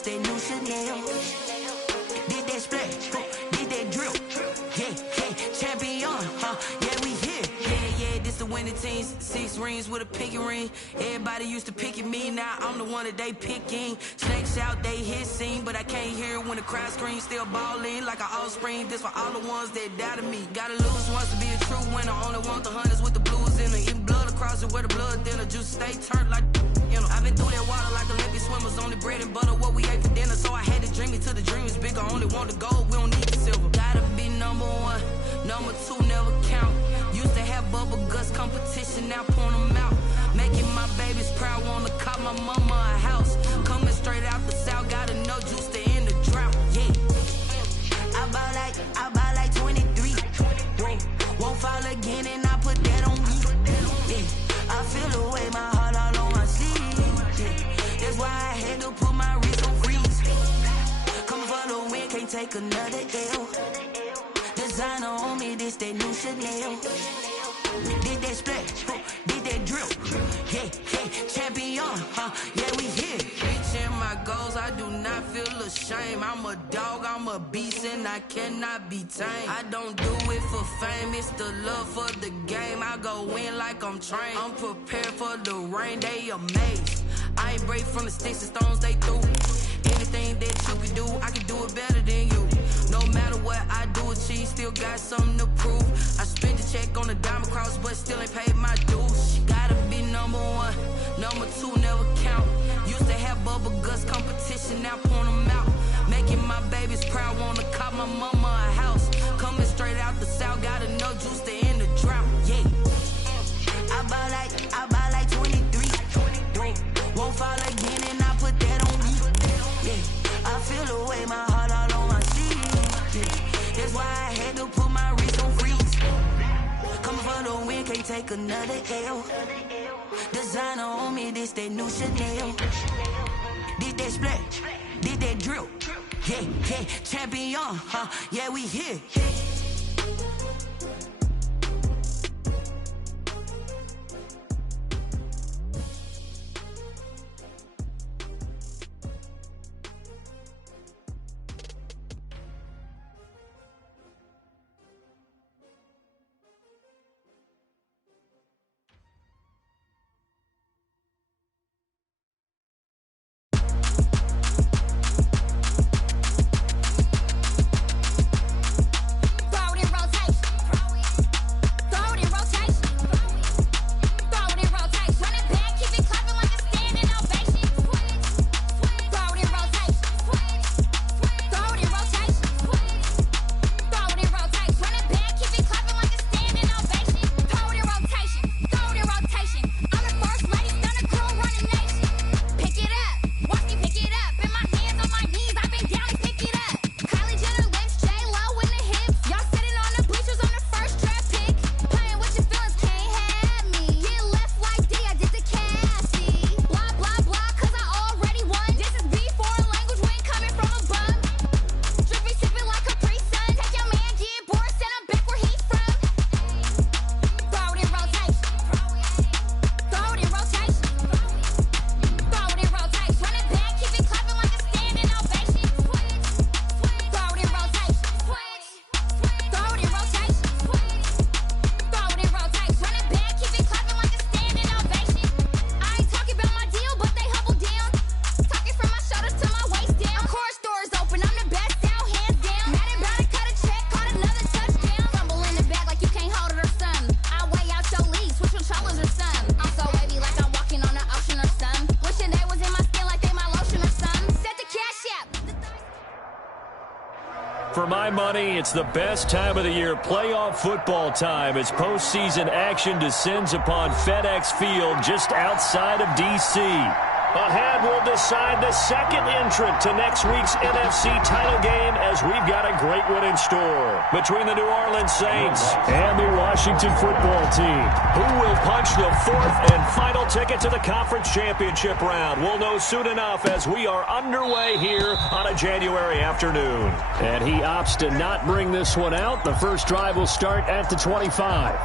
this that new Chanel. Did that splash, did that drill. Yeah, champion, yeah, we here. Yeah, this the winning teams. 6 rings with a pinky ring. Everybody used to pick at me, now I'm the one that they picking. Snakes out, they hissing, but I can't hear it when the crowd screams. Still balling like an offspring. This for all the ones that doubted me. Gotta lose once to be a true winner. Only want the hunters with the blues in it. Eating blood across it where the blood thinner. Juice stay turned like, you know. I've been through that water like Olympic swimmers. Only bread and butter what we ate for dinner. So I had to dream it till the dream is bigger. Only want the gold, we don't need the silver. Gotta be number 1, number 2 never count. Used to have bubble guts competition, now point them out. Making my babies proud, wanna cop my mama a house. Coming straight out the south, gotta know juice to end the drought. Yeah, I buy like 23. Won't fall again and I put that on me. Yeah, I feel the way, my heart all on my sleeve. Yeah, that's why I had to put my wrist on freeze. Coming for the win, can't take another L. Designer on me, this that new Chanel. Did that splash, did that drill. Yeah, champion, yeah, we here. Reaching my goals, I do not feel ashamed. I'm a dog, I'm a beast, and I cannot be tamed. I don't do it for fame, it's the love for the game. I go in like I'm trained. I'm prepared for the rain, they amazed. I ain't break from the sticks and stones they threw. Anything that you can do, I can do it better than you. No matter what I do achieve, still got something to prove. I spent the check on the diamond cross, but still ain't paid my dues. Gotta be number 1, number 2 never count. Used to have bubble guts competition, now point them out. Making my babies proud, wanna cop my mama a house. Coming straight out the south, gotta know juice to end the drought. Yeah, I buy like 23. Won't fall again and I put that on me. Yeah, I feel the way, my heart all on my sleeve. Yeah, that's why I had to put my wrist on freeze. Coming for the win, can't take another L. Designer on me, this that new Chanel. Did that splash, did that drill. Yeah, champion, yeah, we here. For my money, it's the best time of the year, playoff football time, as postseason action descends upon FedEx Field just outside of D.C. Ahead, we'll decide the second entrant to next week's NFC title game, as we've got a great one in store between the New Orleans Saints and the Washington football team. Who will punch the fourth and final ticket to the conference championship round? We'll know soon enough, as we are underway here on a January afternoon. And he opts to not bring this one out. The first drive will start at the 25.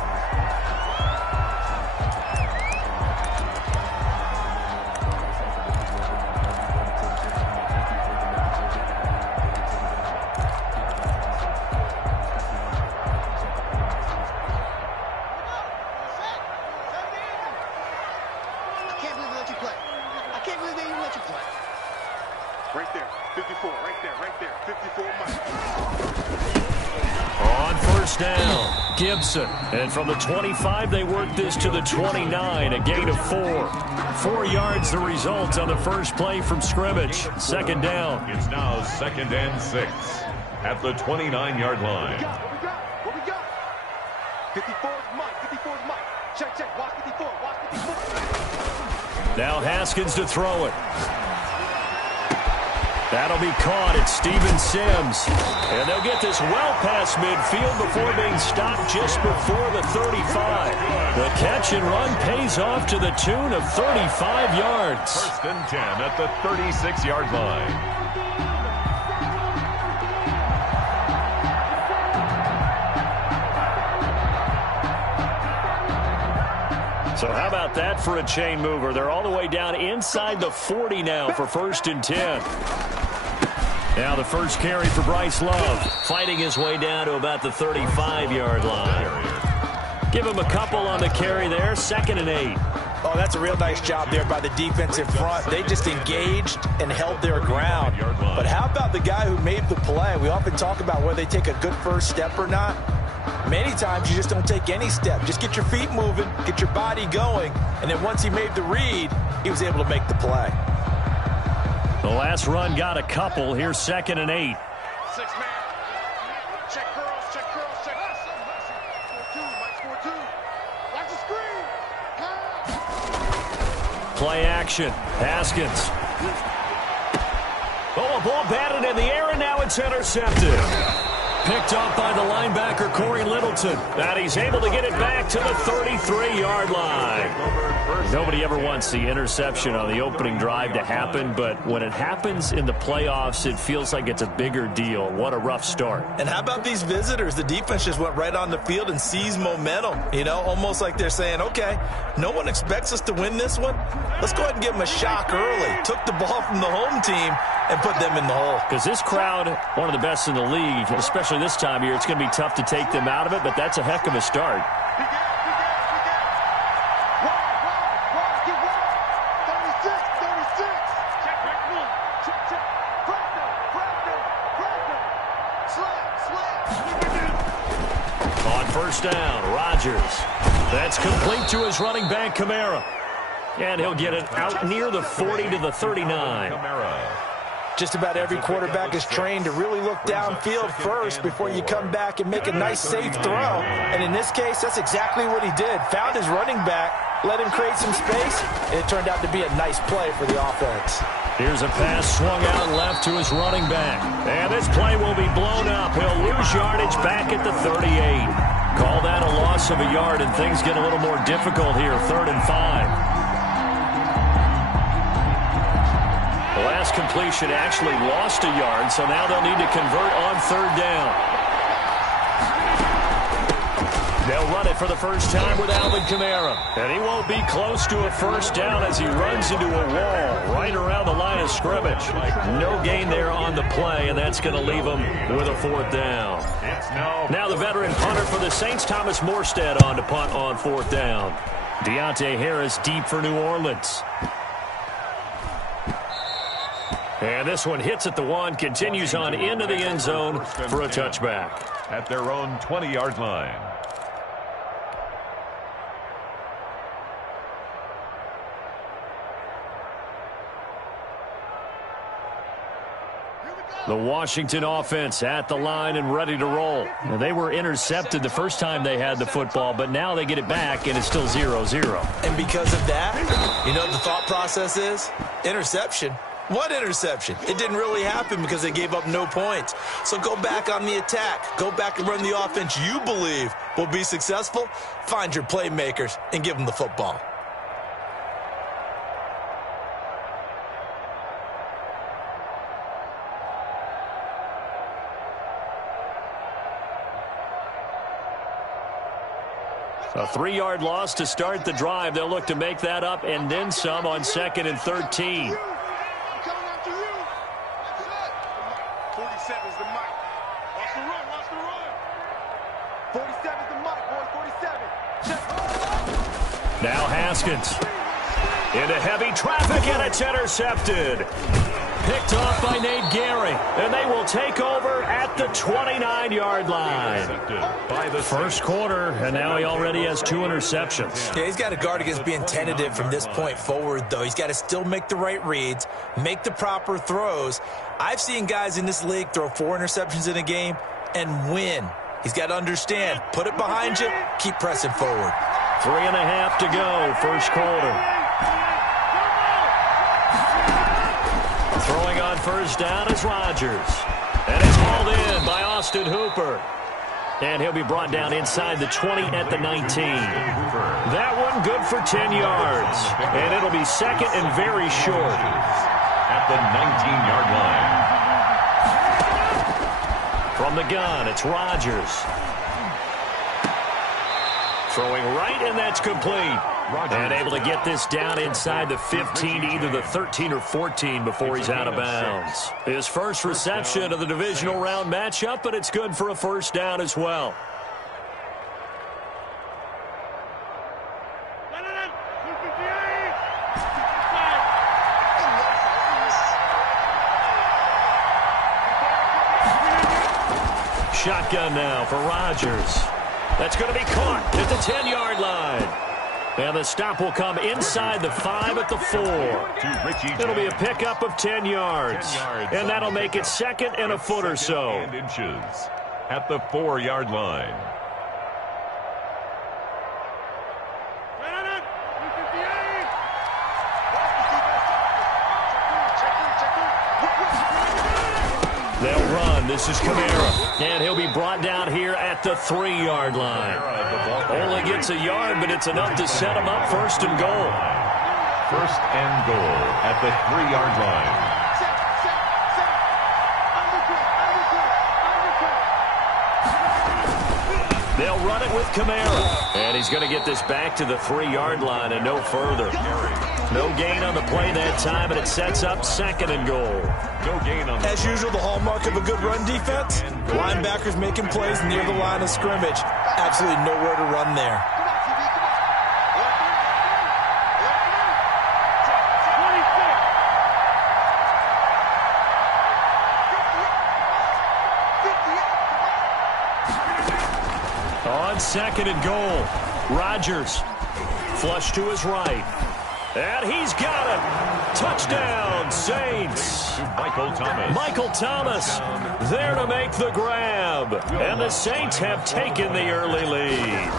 Right there, 54, right there, 54, Mike. On first down, Gibson. And from the 25, they work this to the 29, a gain of 4. 4 yards the result on the first play from scrimmage. Second down. It's now 2nd and 6 at the 29-yard line. What we got? 54's Mike, 54's Mike. Check, watch 54, watch 54. Now Haskins to throw it. That'll be caught at Steven Sims. And they'll get this well past midfield before being stopped just before the 35. The catch and run pays off to the tune of 35 yards. 1st and 10 at the 36-yard line. So how about that for a chain mover? They're all the way down inside the 40 now for 1st and 10. Now the first carry for Bryce Love, fighting his way down to about the 35-yard line. Give him a couple on the carry there, 2nd and 8. Oh, that's a real nice job there by the defensive front. They just engaged and held their ground. But how about the guy who made the play? We often talk about whether they take a good first step or not. Many times you just don't take any step. Just get your feet moving, get your body going, and then once he made the read, he was able to make the play. The last run got a couple. Here's 2nd and 8. 6-man. Check curls, check. 4-2, Mike, 4-2. Watch the screen. Play action. Haskins. Oh, a ball batted in the air, and now it's intercepted. Picked up by the linebacker, Corey Littleton. And he's able to get it back to the 33-yard line. Nobody ever wants the interception on the opening drive to happen, but when it happens in the playoffs, it feels like it's a bigger deal. What a rough start. And how about these visitors? The defense just went right on the field and seized momentum. You know, almost like they're saying, okay, no one expects us to win this one. Let's go ahead and give them a shock early. Took the ball from the home team and put them in the hole. Because this crowd, one of the best in the league, especially this time of year, it's going to be tough to take them out of it, but that's a heck of a start. On first down, Rodgers. That's complete to his running back, Kamara. And he'll get it out near the 40 to the 39. Just about every quarterback is trained to really look downfield first before you come back and make a nice, safe throw. And in this case, that's exactly what he did. Found his running back, let him create some space, and it turned out to be a nice play for the offense. Here's a pass swung out left to his running back. And this play will be blown up. He'll lose yardage back at the 38. Call that a loss of a yard, and things get a little more difficult here, 3rd and 5. The last completion actually lost a yard, so now they'll need to convert on 3rd down. They'll run it for the first time with Alvin Kamara. And he won't be close to a first down as he runs into a wall right around the line of scrimmage. No gain there on the play, and that's going to leave him with a 4th down. Now the veteran punter for the Saints, Thomas Morstead, on to punt on 4th down. Deontay Harris deep for New Orleans. And this one hits at the 1, continues on into the end zone for a touchback. At their own 20-yard line. The Washington offense at the line and ready to roll. Now, they were intercepted the first time they had the football, but now they get it back, and it's still 0-0. And because of that, you know what the thought process is? Interception. What interception? It didn't really happen because they gave up no points. So go back on the attack. Go back and run the offense you believe will be successful. Find your playmakers and give them the football. A 3-yard loss to start the drive. They'll look to make that up and then some on 2nd and 13. 47's the mic. Watch the run, watch the run. 47's the mic, boys, 47. Now Haskins. Into heavy traffic, and it's intercepted. Picked off by Nate Gehry, and they will take over at the 29-yard line. First quarter, and now he already has 2 interceptions. Yeah, he's got to guard against being tentative from this point forward, though. He's got to still make the right reads, make the proper throws. I've seen guys in this league throw 4 interceptions in a game and win. He's got to understand, put it behind you, keep pressing forward. 3.5 to go, first quarter. Throwing on first down is Rodgers. And it's hauled in by Austin Hooper. And he'll be brought down inside the 20 at the 19. That one good for 10 yards. And it'll be second and very short. At the 19-yard line. From the gun, it's Rodgers. Throwing right, and that's complete. And able to get this down inside the 15 to either the 13 or 14 before he's out of bounds. His first reception of the divisional round matchup, but it's good for a first down as well. Shotgun now for Rodgers. That's going to be caught at the 10-yard line. And the stop will come inside the 5 at the 4. It'll be a pickup of 10 yards. And that'll make it second and a foot or so. At the 4-yard line. They'll run. This is Kamara. And he'll be brought down here at the 3-yard line. Only gets a yard, but it's enough to set him up first and goal. First and goal at the 3-yard line. They'll run it with Kamara. And he's going to get this back to the 3-yard line and no further. No gain on the play that time, and it sets up second and goal. No gain on the As usual, the hallmark of a good run defense, linebackers making plays near the line of scrimmage. Absolutely nowhere to run there. On second and goal, Rodgers flush to his right. And he's got it. Touchdown, Saints. Michael Thomas there to make the grab. And the Saints have taken the early lead.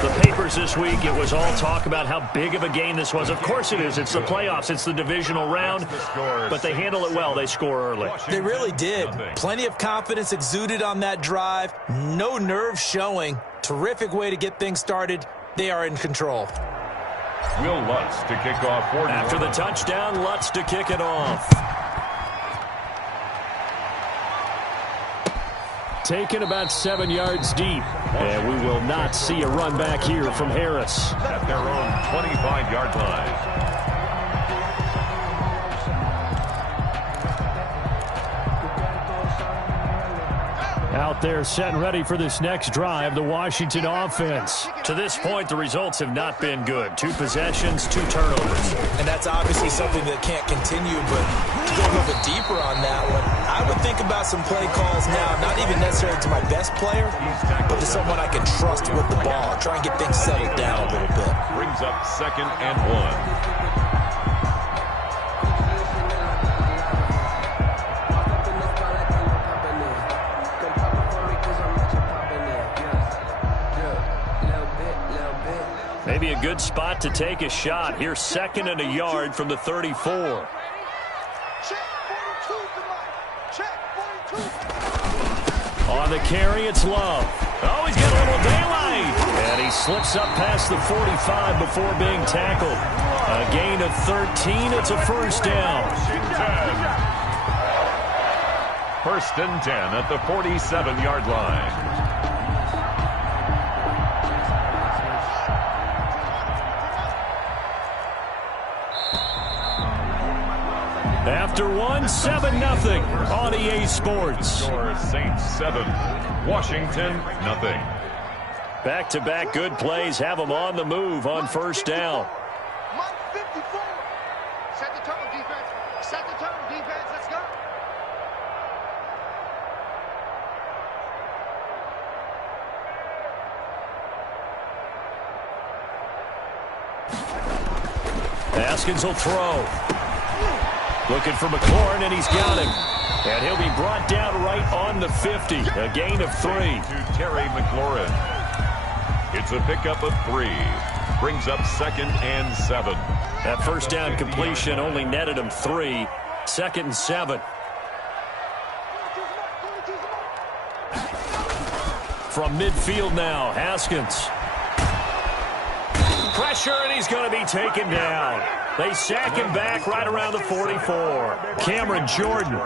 The papers this week, it was all talk about how big of a game this was. Of course it is. It's the playoffs. It's the divisional round. But they handle it well. They score early. They really did. Plenty of confidence exuded on that drive. No nerve showing. Terrific way to get things started. They are in control. Will Lutz to kick off. After the touchdown, Lutz to kick it off. Taken about 7 yards deep. And we will not see a run back here from Harris. At their own 25-yard line. Out there set and ready for this next drive, the Washington offense. To this point, the results have not been good. 2 possessions, 2 turnovers. And that's obviously something that can't continue, but to go a little bit deeper on that one, I would think about some play calls now, not even necessarily to my best player, but to someone I can trust with the ball. Try and get things settled down a little bit. Brings up second and 1. Maybe a good spot to take a shot. Here's second and a yard from the 34. On the carry, it's Love. Oh, he's got a little daylight. And he slips up past the 45 before being tackled. A gain of 13. It's a first down. First and 10 at the 47-yard line. After one, 7-0 on EA Sports. Score Saints 7, Washington 0. Back-to-back good plays have them on the move on first down. Mike 54. the tone, defense. Let's go. Haskins will throw. Looking for McLaurin, and he's got him. And he'll be brought down right on the 50. A gain of 3. To Terry McLaurin. It's a pickup of 3. Brings up 2nd and 7. That first down completion only netted him 3. 2nd and 7. From midfield now, Haskins. Pressure, and he's going to be taken down. They sack him back right around the 44. Cameron Jordan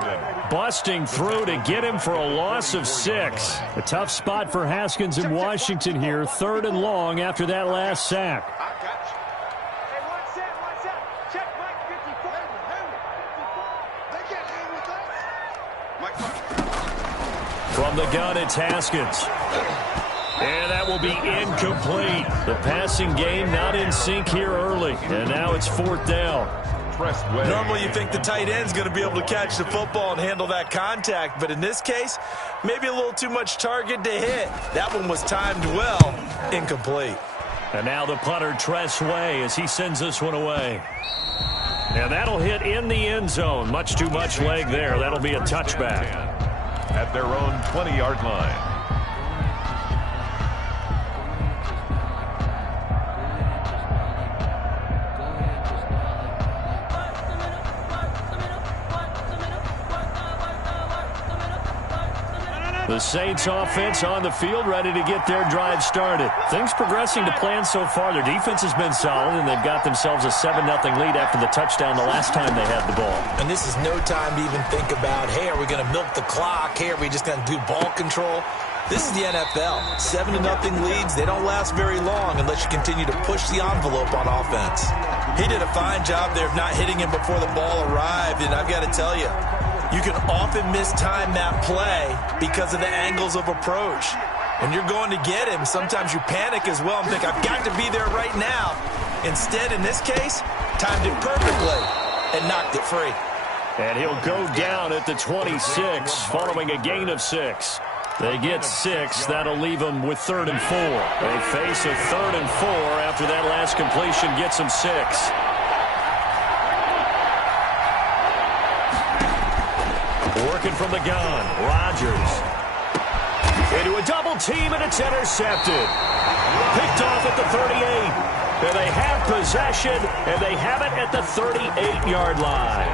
busting through to get him for a loss of 6. A tough spot for Haskins in Washington here. 3rd and long after that last sack. I got you. Hey, one set. Check Mike 54. They can't hang with us. Mike, From the gun, it's Haskins. And that will be incomplete. The passing game not in sync here early. And now it's 4th down. Normally you think the tight end's going to be able to catch the football and handle that contact. But in this case, maybe a little too much target to hit. That one was timed well. Incomplete. And now the punter, Tress Way, as he sends this one away. And that'll hit in the end zone. Much too much leg there. That'll be a touchback. At their own 20-yard line. The Saints offense on the field, ready to get their drive started. Things progressing to plan so far. Their defense has been solid, and they've got themselves a 7-0 lead after the touchdown the last time they had the ball. And this is no time to even think about, hey, are we going to milk the clock? Hey, are we just going to do ball control? This is the NFL. 7-0 leads, they don't last very long unless you continue to push the envelope on offense. He did a fine job there of not hitting him before the ball arrived, and I've got to tell you, you can often mistime that play because of the angles of approach. When you're going to get him, sometimes you panic as well and think, I've got to be there right now. Instead, in this case, timed it perfectly and knocked it free. And he'll go down at the 26 following a gain of 6. They get 6. That'll leave them with 3rd and 4. They face a 3rd and 4 after that last completion gets them 6. Working from the gun, Rodgers. Into a double team, and it's intercepted. Picked off at the 38. And they have possession, and they have it at the 38-yard line.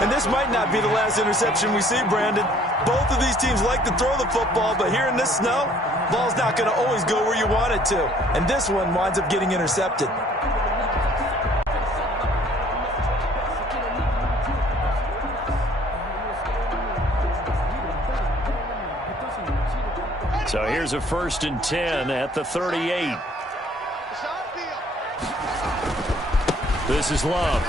And this might not be the last interception we see, Brandon. Both of these teams like to throw the football, but here in this snow, ball's not going to always go where you want it to. And this one winds up getting intercepted. So here's a 1st and 10 at the 38. This is Love.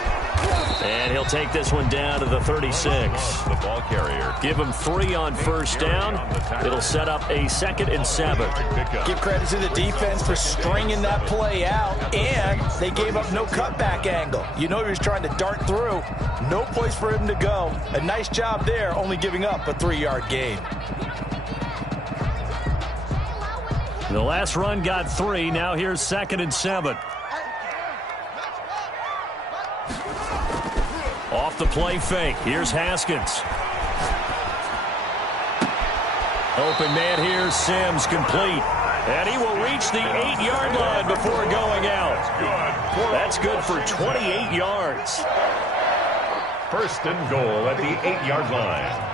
And he'll take this one down to the 36. The ball carrier. Give him 3 on 1st down. It'll set up a 2nd and 7. Give credit to the defense for stringing that play out, and they gave up no cutback angle. You know he was trying to dart through. No place for him to go. A nice job there, only giving up a 3-yard gain. The last run got 3. Now here's 2nd and 7. Off the play fake. Here's Haskins. Open man here. Sims complete. And he will reach the 8-yard line before going out. That's good for 28 yards. 1st and goal at the 8-yard line.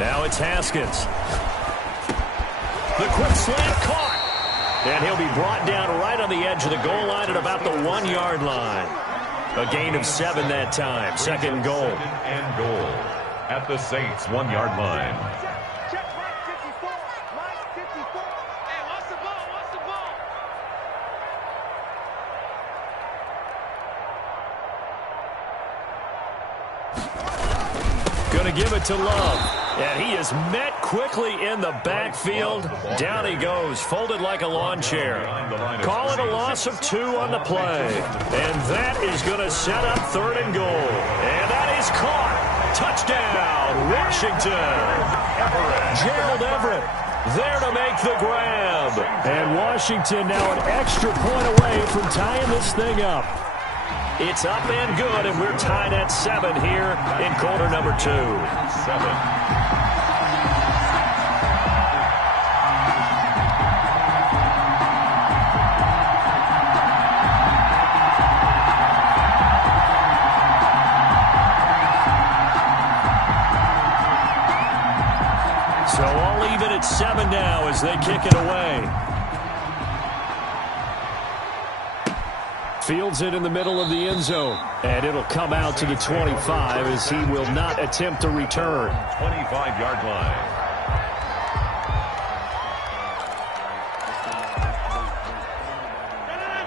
Now it's Haskins. The quick slant caught. And he'll be brought down right on the edge of the goal line at about the 1-yard line. A gain of 7 that time. 2nd and goal. And goal at the Saints' 1-yard line. Check Mike 54. Mike 54. Hey, what's the ball? What's the ball? Going to give it to Love. And he is met quickly in the backfield. Down he goes, folded like a lawn chair. Call it a loss of 2 on the play. And that is going to set up 3rd and goal. And that is caught. Touchdown, Washington. Gerald Everett there to make the grab. And Washington now an extra point away from tying this thing up. It's up and good, and we're tied at 7 here in quarter number 2. 7. So all even at 7 now as they kick it away. Fields it in the middle of the end zone. And it'll come out to the 25 as he will not attempt to return. 25-yard line.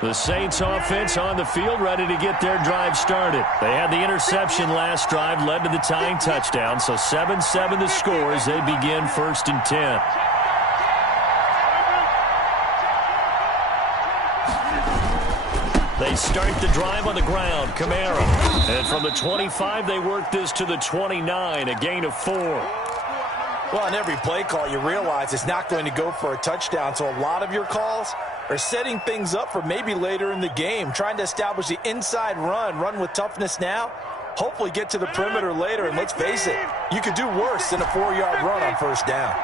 The Saints offense on the field ready to get their drive started. They had the interception last drive, led to the tying touchdown. So 7-7 the score as they begin 1st and 10. They start the drive on the ground. Kamara. And from the 25, they work this to the 29, a gain of 4. Well, on every play call, you realize it's not going to go for a touchdown. So a lot of your calls are setting things up for maybe later in the game, trying to establish the inside run with toughness now, hopefully get to the perimeter later. And let's face it, you could do worse than a 4-yard run on 1st down.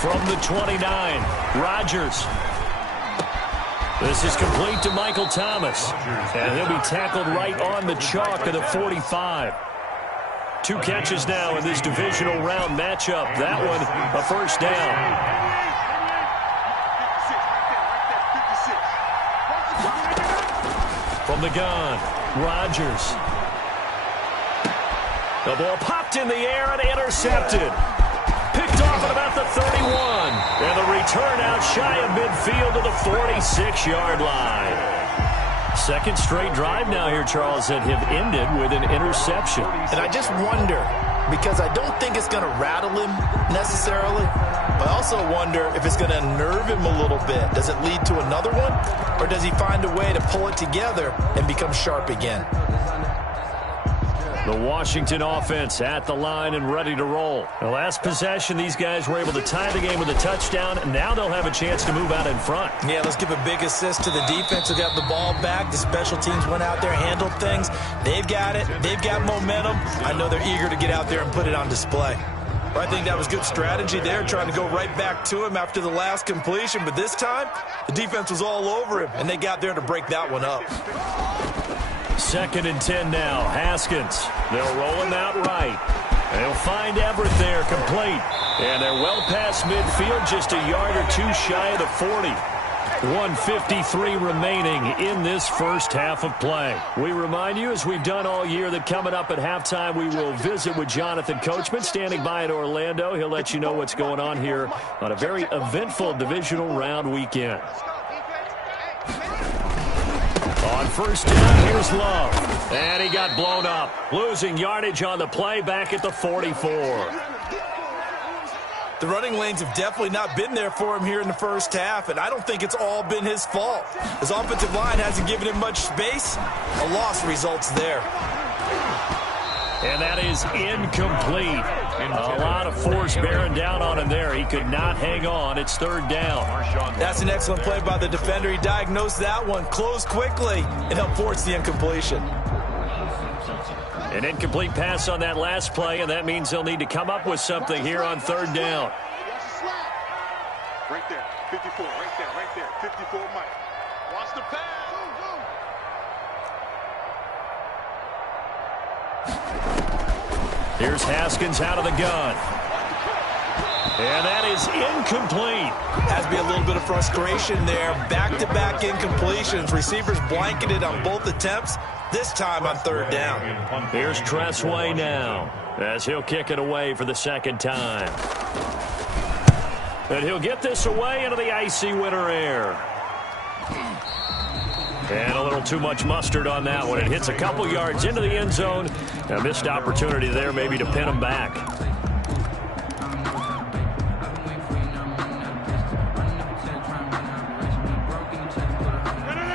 From the 29, Rodgers. This is complete to Michael Thomas. And he'll be tackled right on the chalk of the 45. 2 catches now in this divisional round matchup. That one, a 1st down. From the gun, Rodgers. The ball popped in the air and intercepted. Picked off at about the 31. And the return out shy of midfield to the 46-yard line. 2nd straight drive now here, Charles, that have ended with an interception. And I just wonder, because I don't think it's going to rattle him necessarily, but I also wonder if it's going to unnerve him a little bit. Does it lead to another one, or does he find a way to pull it together and become sharp again? The Washington offense at the line and ready to roll. The last possession, these guys were able to tie the game with a touchdown, and now they'll have a chance to move out in front. Yeah, let's give a big assist to the defense who got the ball back. The special teams went out there, handled things. They've got it. They've got momentum. I know they're eager to get out there and put it on display. I think that was good strategy there, trying to go right back to him after the last completion. But this time, the defense was all over him, and they got there to break that one up. 2nd and 10 now. Haskins. They'll roll him out right. They'll find Everett there, complete. And they're well past midfield, just a yard or 2 shy of the 40. 1:53 remaining in this first half of play. We remind you, as we've done all year, that coming up at halftime, we will visit with Jonathan Coachman, standing by in Orlando. He'll let you know what's going on here on a very eventful divisional round weekend. On 1st down, here's Love. And he got blown up. Losing yardage on the play back at the 44. The running lanes have definitely not been there for him here in the first half, and I don't think it's all been his fault. His offensive line hasn't given him much space. A loss results there. And that is incomplete. A lot of force bearing down on him there. He could not hang on. It's 3rd down. That's an excellent play by the defender. He diagnosed that one, closed quickly, and helped force the incompletion. An incomplete pass on that last play, and that means they'll need to come up with something here on 3rd down. Right there, 54, right there, 54, Mike. Watch the pass. Here's Haskins out of the gun. And that is incomplete. Has to be a little bit of frustration there. Back-to-back incompletions. Receivers blanketed on both attempts, this time on 3rd down. Here's Tressway now, as he'll kick it away for the 2nd time. And he'll get this away into the icy winter air. And a little too much mustard on that one. It hits a couple yards into the end zone. A missed opportunity there maybe to pin them back.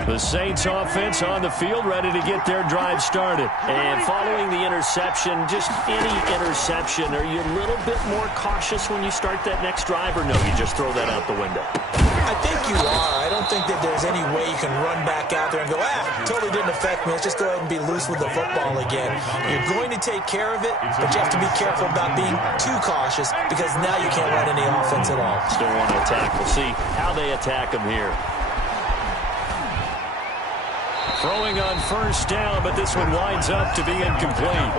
The Saints offense on the field, ready to get their drive started. And following the interception, just any interception, are you a little bit more cautious when you start that next drive, or no, you just throw that out the window? I think you are. I don't think that there's any way you can run back out there and go, totally didn't affect me. Let's just go ahead and be loose with the football again. You're going to take care of it, but you have to be careful about being too cautious because now you can't run any offense at all. Still want to attack. We'll see how they attack them here. Throwing on first down, but this one winds up to be incomplete.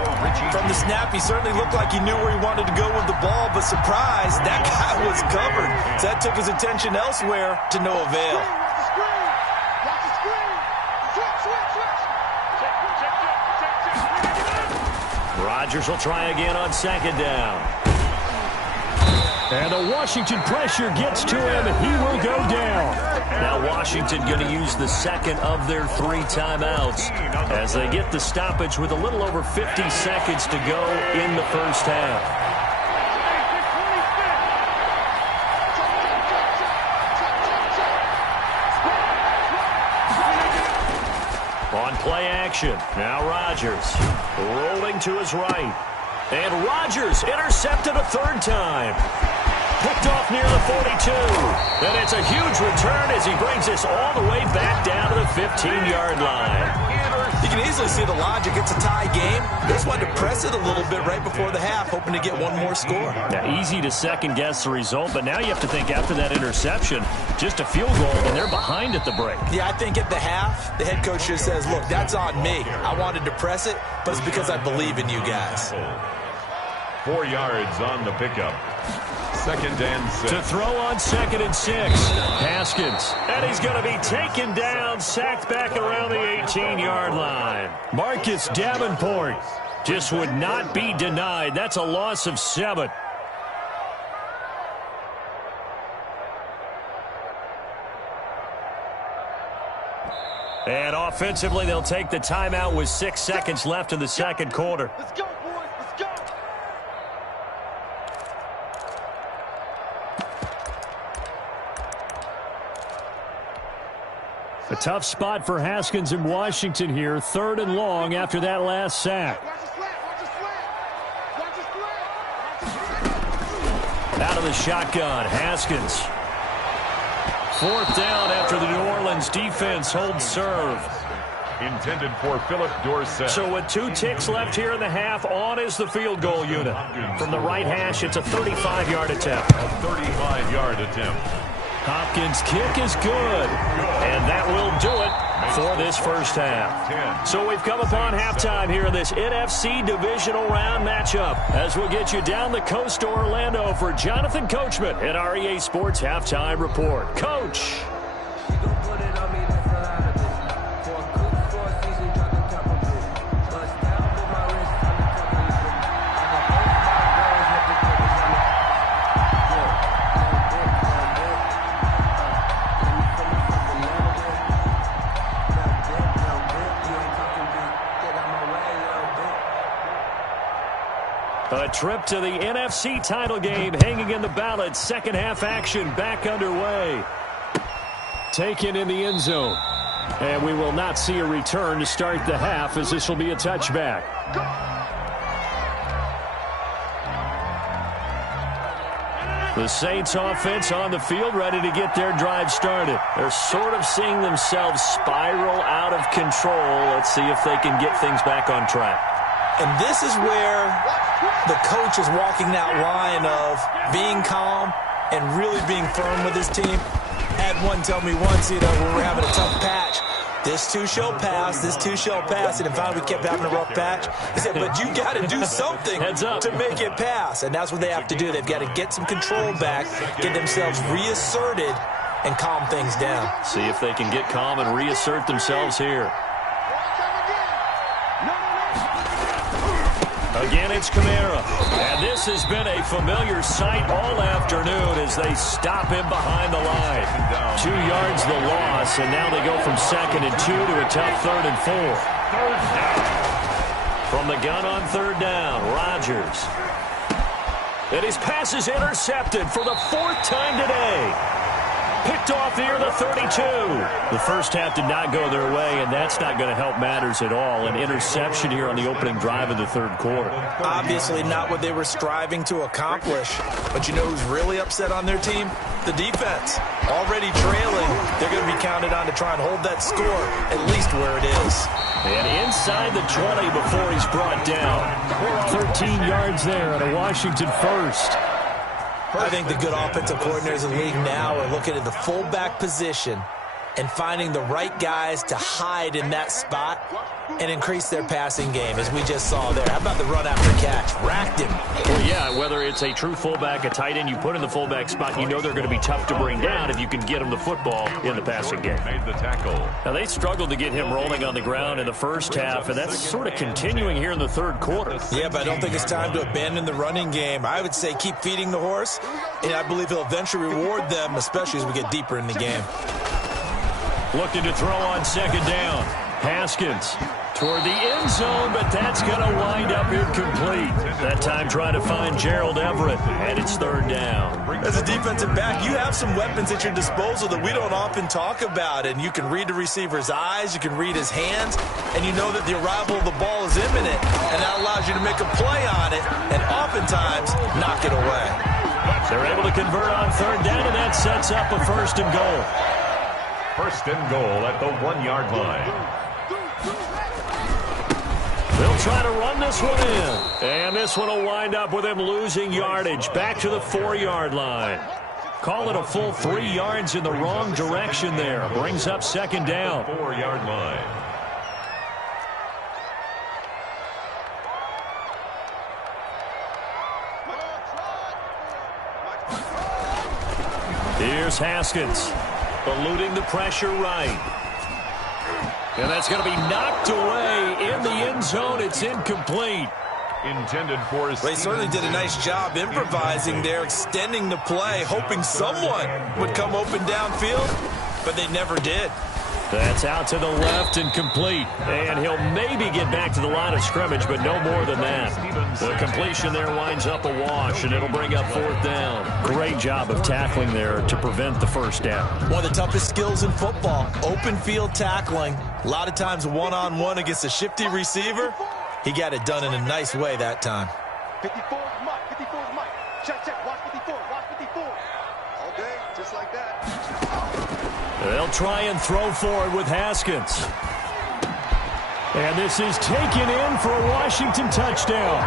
From the snap, he certainly looked like he knew where he wanted to go with the ball, but surprise, that guy was covered. So that took his attention elsewhere to no avail. Rodgers will try again on second down. And the Washington pressure gets to him, and he will go down. Now Washington going to use the second of their 3 timeouts as they get the stoppage with a little over 50 seconds to go in the first half. On play action, now Rodgers rolling to his right. And Rodgers intercepted a 3rd time. Picked off near the 42. And it's a huge return as he brings this all the way back down to the 15-yard line. You can easily see the logic. It's a tie game. They just wanted to press it a little bit right before the half, hoping to get one more score. Yeah, easy to second-guess the result, but now you have to think after that interception, just a field goal, and they're behind at the break. Yeah, I think at the half, the head coach just says, look, that's on me. I wanted to press it, but it's because I believe in you guys. 4 yards on the pickup. 2nd and 6. To throw on 2nd and 6. Haskins. And he's going to be taken down, sacked back around the 18-yard line. Marcus Davenport just would not be denied. That's a loss of 7. And offensively, they'll take the timeout with 6 seconds left in the second quarter. Let's go, boys. Let's go. A tough spot for Haskins in Washington here. 3rd and long after that last sack. Watch the slant. Watch the slant. Watch the slant. Out of the shotgun, Haskins. 4th down after the New Orleans defense holds serve. Intended for Philip Dorsett. So with 2 ticks left here in the half, on is the field goal unit. From the right hash, it's a 35-yard attempt. A 35-yard attempt. Hopkins' kick is good. And that will do it for this first half. So we've come upon halftime here in this NFC Divisional Round matchup as we'll get you down the coast to Orlando for Jonathan Coachman at our EA Sports Halftime Report. Coach. A trip to the NFC title game hanging in the balance. Second half action back underway. Taken in the end zone. And we will not see a return to start the half as this will be a touchback. The Saints offense on the field ready to get their drive started. They're sort of seeing themselves spiral out of control. Let's see if they can get things back on track. And this is where the coach is walking that line of being calm and really being firm with his team. Had one tell me once, when we're having a tough patch, this too shall pass, this too shall pass. And finally we kept having a rough patch. He said, but you got to do something to make it pass. And that's what they have to do. They've got to get some control back, get themselves reasserted, and calm things down. See if they can get calm and reassert themselves here. Again, it's Kamara. And this has been a familiar sight all afternoon as they stop him behind the line. 2 yards the loss, and now they go from 2nd and 2 to a tough 3rd and 4. From the gun on 3rd down, Rodgers. And his pass is intercepted for the 4th time today. Picked off near the 32. The first half did not go their way, and that's not going to help matters at all. An interception here on the opening drive of the 3rd quarter. Obviously not what they were striving to accomplish. But you know who's really upset on their team? The defense. Already trailing, they're going to be counted on to try and hold that score, at least where it is. And inside the 20 before he's brought down. 13 yards there at a Washington first. I think the good offensive coordinators in the league now are looking at the fullback position and finding the right guys to hide in that spot and increase their passing game, as we just saw there. How about the run after catch? Racked him. Well, yeah, whether it's a true fullback, a tight end you put in the fullback spot, you know they're going to be tough to bring down if you can get them the football in the passing game. Made the tackle. Now, they struggled to get him rolling on the ground in the first half, and that's sort of continuing here in the 3rd quarter. Yeah, but I don't think it's time to abandon the running game. I would say keep feeding the horse, and I believe he'll eventually reward them, especially as we get deeper in the game. Looking to throw on 2nd down. Haskins toward the end zone, but that's going to wind up incomplete. That time trying to find Gerald Everett, and it's 3rd down. As a defensive back, you have some weapons at your disposal that we don't often talk about, and you can read the receiver's eyes, you can read his hands, and you know that the arrival of the ball is imminent, and that allows you to make a play on it, and oftentimes knock it away. They're able to convert on 3rd down, and that sets up a 1st and goal. 1st and goal at the 1-yard line. They'll try to run this one in. And this one will wind up with him losing yardage back to the 4-yard line. Call it a full 3 yards in the wrong direction there. Brings up 2nd down. 4-yard line. Here's Haskins. Eluding the pressure right. And that's going to be knocked away in the end zone. It's incomplete. Intended for his. They certainly did a nice job improvising there, extending the play, hoping someone would come open downfield, but they never did. That's out to the left and complete. And he'll maybe get back to the line of scrimmage, but no more than that. The completion there winds up a wash, and it'll bring up 4th down. Great job of tackling there to prevent the 1st down. One of the toughest skills in football, open field tackling. A lot of times one-on-one against a shifty receiver. He got it done in a nice way that time. 54 is Mike. 54 is Mike. Check, check. Watch 54. Watch 54. All day, just like that. They'll try and throw forward with Haskins. And this is taken in for a Washington touchdown.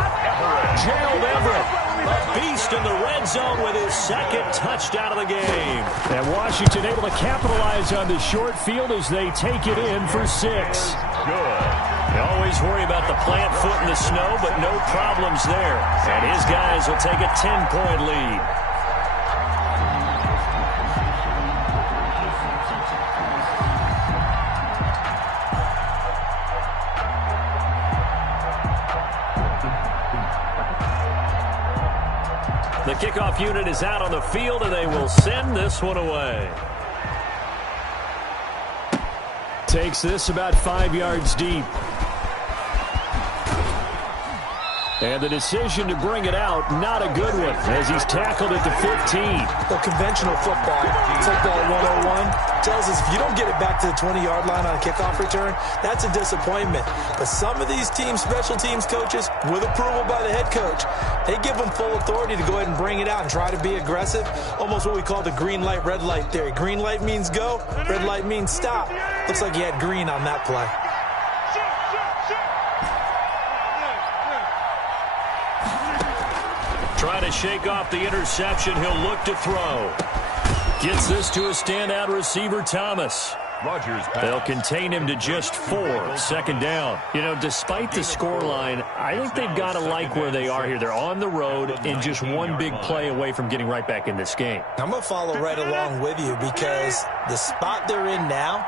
Gerald Everett, a beast in the red zone with his 2nd touchdown of the game. And Washington able to capitalize on the short field as they take it in for 6. Good. You always worry about the plant foot in the snow, but no problems there. And his guys will take a 10-point lead. The kickoff unit is out on the field, and they will send this one away. Takes this about 5 yards deep. And the decision to bring it out, not a good one, as he's tackled at the 15. Well, conventional football 101, tells us if you don't get it back to the 20-yard line on a kickoff return, that's a disappointment. But some of these teams, special teams coaches, with approval by the head coach, they give them full authority to go ahead and bring it out and try to be aggressive, almost what we call the green light, red light theory. Green light means go, red light means stop. Looks like he had green on that play. Trying to shake off the interception. He'll look to throw. Gets this to a standout receiver, Thomas. Rodgers. They'll contain him to just 4. 2nd down. You know, despite the scoreline, I think they've got to like where they are here. They're on the road and just one big play away from getting right back in this game. I'm going to follow right along with you because the spot they're in now,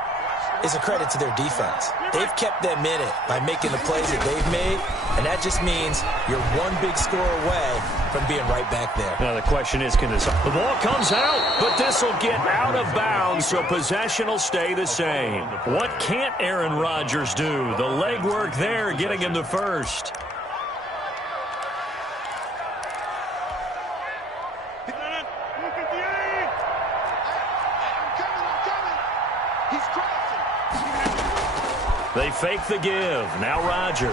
is a credit to their defense. They've kept them in it by making the plays that they've made, and that just means you're one big score away from being right back there. Now the question is, the ball comes out, but this will get out of bounds, so possession will stay the same. What can't Aaron Rodgers do? The legwork there getting him the first. They fake the give. Now Rodgers.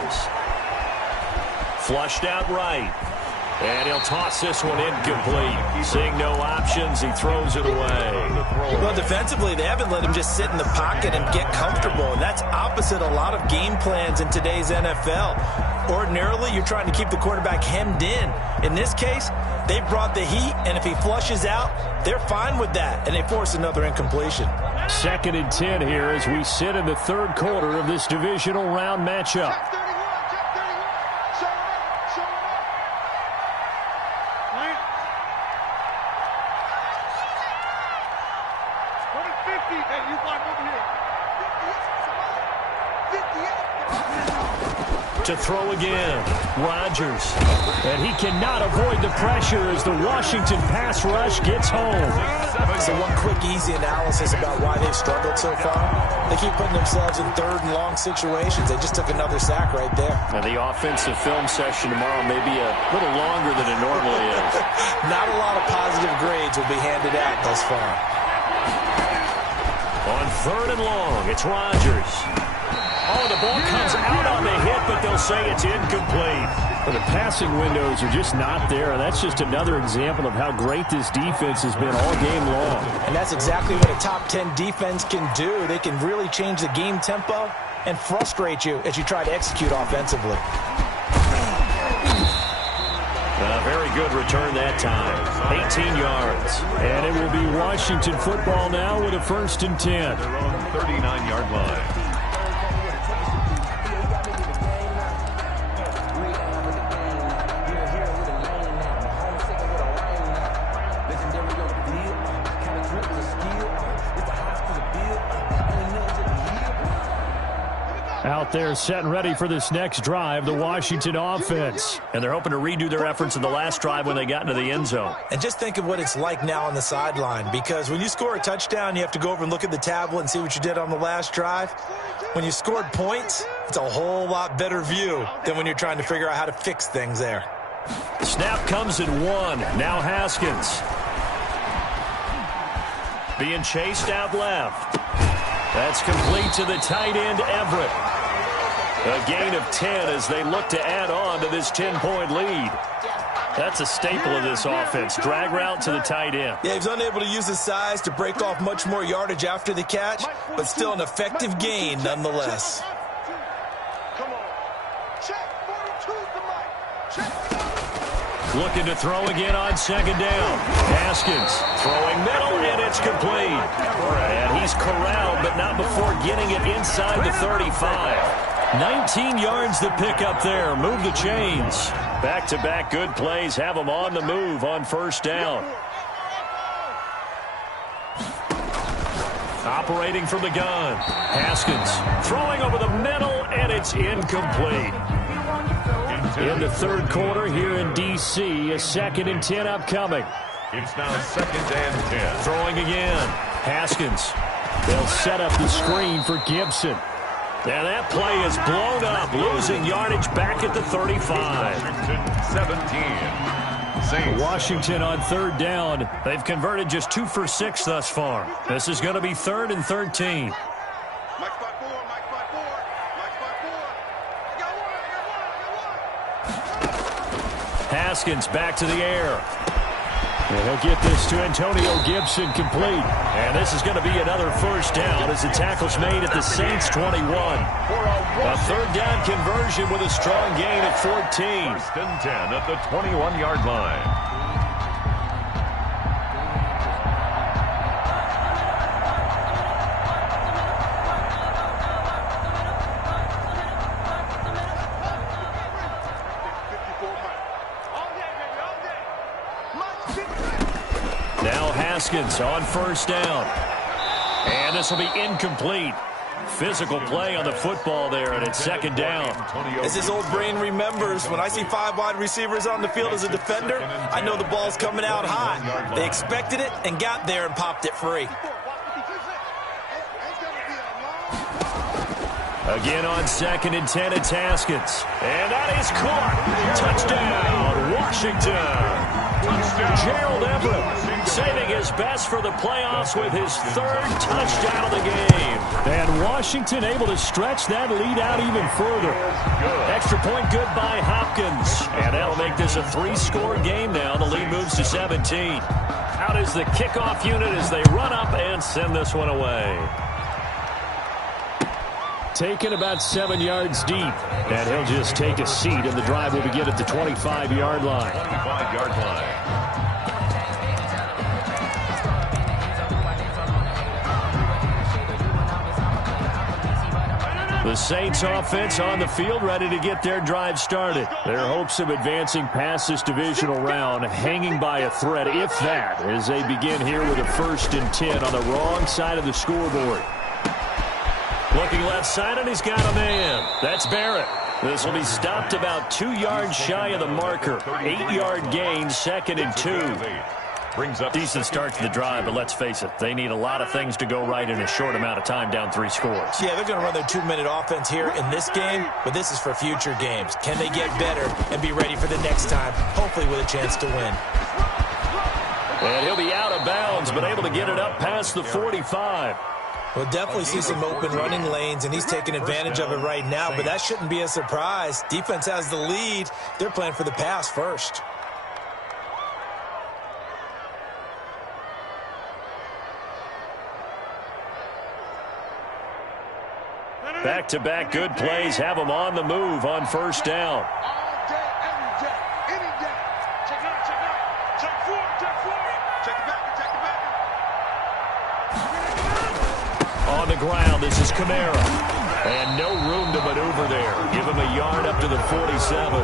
Flushed out right. And he'll toss this one incomplete. Seeing no options, he throws it away. Well, defensively, they haven't let him just sit in the pocket and get comfortable. And that's opposite a lot of game plans in today's NFL. Ordinarily, you're trying to keep the quarterback hemmed in. In this case, they brought the heat, and if he flushes out, they're fine with that, and they force another incompletion. 2nd and 10 here as we sit in the third quarter of this divisional round matchup. To throw again, Rodgers. And he cannot avoid the pressure as the Washington pass rush gets home. So one quick, easy analysis about why they've struggled so far. They keep putting themselves in third and long situations. They just took another sack right there. And the offensive film session tomorrow may be a little longer than it normally is. Not a lot of positive grades will be handed out thus far. On 3rd and long, it's Rodgers. Oh, the ball comes out on the hit, but they'll say it's incomplete. Well, the passing windows are just not there, and that's just another example of how great this defense has been all game long. And that's exactly what a top 10 defense can do. They can really change the game tempo and frustrate you as you try to execute offensively. A very good return that time. 18 yards. And it will be Washington football now with a 1st and 10. Their own 39-yard line. Out there set and ready for this next drive, the Washington offense. And they're hoping to redo their efforts in the last drive when they got into the end zone. And just think of what it's like now on the sideline, because when you score a touchdown, you have to go over and look at the tablet and see what you did on the last drive. When you scored points, it's a whole lot better view than when you're trying to figure out how to fix things there. Snap comes in 1. Now Haskins. Being chased out left. That's complete to the tight end, Everett. A gain of 10 as they look to add on to this 10-point lead. That's a staple of this offense. Drag route to the tight end. Yeah, he's unable to use his size to break off much more yardage after the catch, but still an effective gain nonetheless. Come on. Check. 42's the mic. Check. Looking to throw again on 2nd down. Haskins throwing middle, and it's complete. And he's corralled, but not before getting it inside the 35. 19 yards to pick up there. Move the chains. Back-to-back good plays have them on the move on 1st down. Operating from the gun. Haskins throwing over the middle, and it's incomplete. In the 3rd quarter here in D.C., a 2nd and 10 upcoming. It's now 2nd and 10. Throwing again. Haskins. They'll set up the screen for Gibson. And that play is blown up, losing yardage back at the 35. 17. Washington on 3rd down. They've converted just 2 for 6 thus far. This is going to be 3rd and 13. Mike spot 4. Mike spot 4. Mike spot 4. I got one. Haskins back to the air. And he'll get this to Antonio Gibson complete. And this is going to be another 1st down as the tackle's made at the Saints 21. A 3rd down conversion with a strong gain of 14. 1st and 10 at the 21-yard line. Now Haskins on 1st down. And this will be incomplete. Physical play on the football there, and it's second down. As his old brain remembers, when I see 5 wide receivers on the field as a defender, I know the ball's coming out hot. They expected it and got there and popped it free. Again on 2nd and 10, it's Haskins. And that is caught. Touchdown, Washington. Gerald Everett saving his best for the playoffs with his 3rd touchdown of the game. And Washington able to stretch that lead out even further. Extra point good by Hopkins. And that'll make this a 3-score game now. The lead moves to 17. Out is the kickoff unit as they run up and send this one away. Taken about 7 yards deep. And he'll just take a seat, and the drive will begin at the 25-yard line. 25-yard line. The Saints offense on the field, ready to get their drive started. Their hopes of advancing past this divisional round hanging by a thread, if that, as they begin here with a 1st and 10 on the wrong side of the scoreboard. Looking left side, and he's got a man. That's Barrett. This will be stopped about 2 yards shy of the marker. 8-yard gain, 2nd and 2. Decent start to the drive, but let's face it, they need a lot of things to go right in a short amount of time, down 3 scores. Yeah, they're going to run their 2-minute offense here in this game, but this is for future games. Can they get better and be ready for the next time, hopefully with a chance to win? And he'll be out of bounds, but able to get it up past the 45. We'll definitely see some open running lanes, and he's taking advantage of it right now, but that shouldn't be a surprise. Defense has the lead. They're playing for the pass first. Back-to-back good plays have them on the move on 1st down. All day, every day, any day. Check 9, check 9. Check 4, check 4. Check the back, check the back. On the ground, this is Kamara. And no room to maneuver there. Give him a yard up to the 47.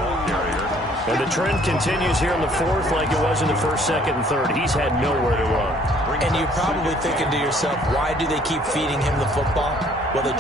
And the trend continues here in the 4th like it was in the 1st, 2nd, and 3rd. He's had nowhere to run. And you're probably thinking to yourself, why do they keep feeding him the football? Well, they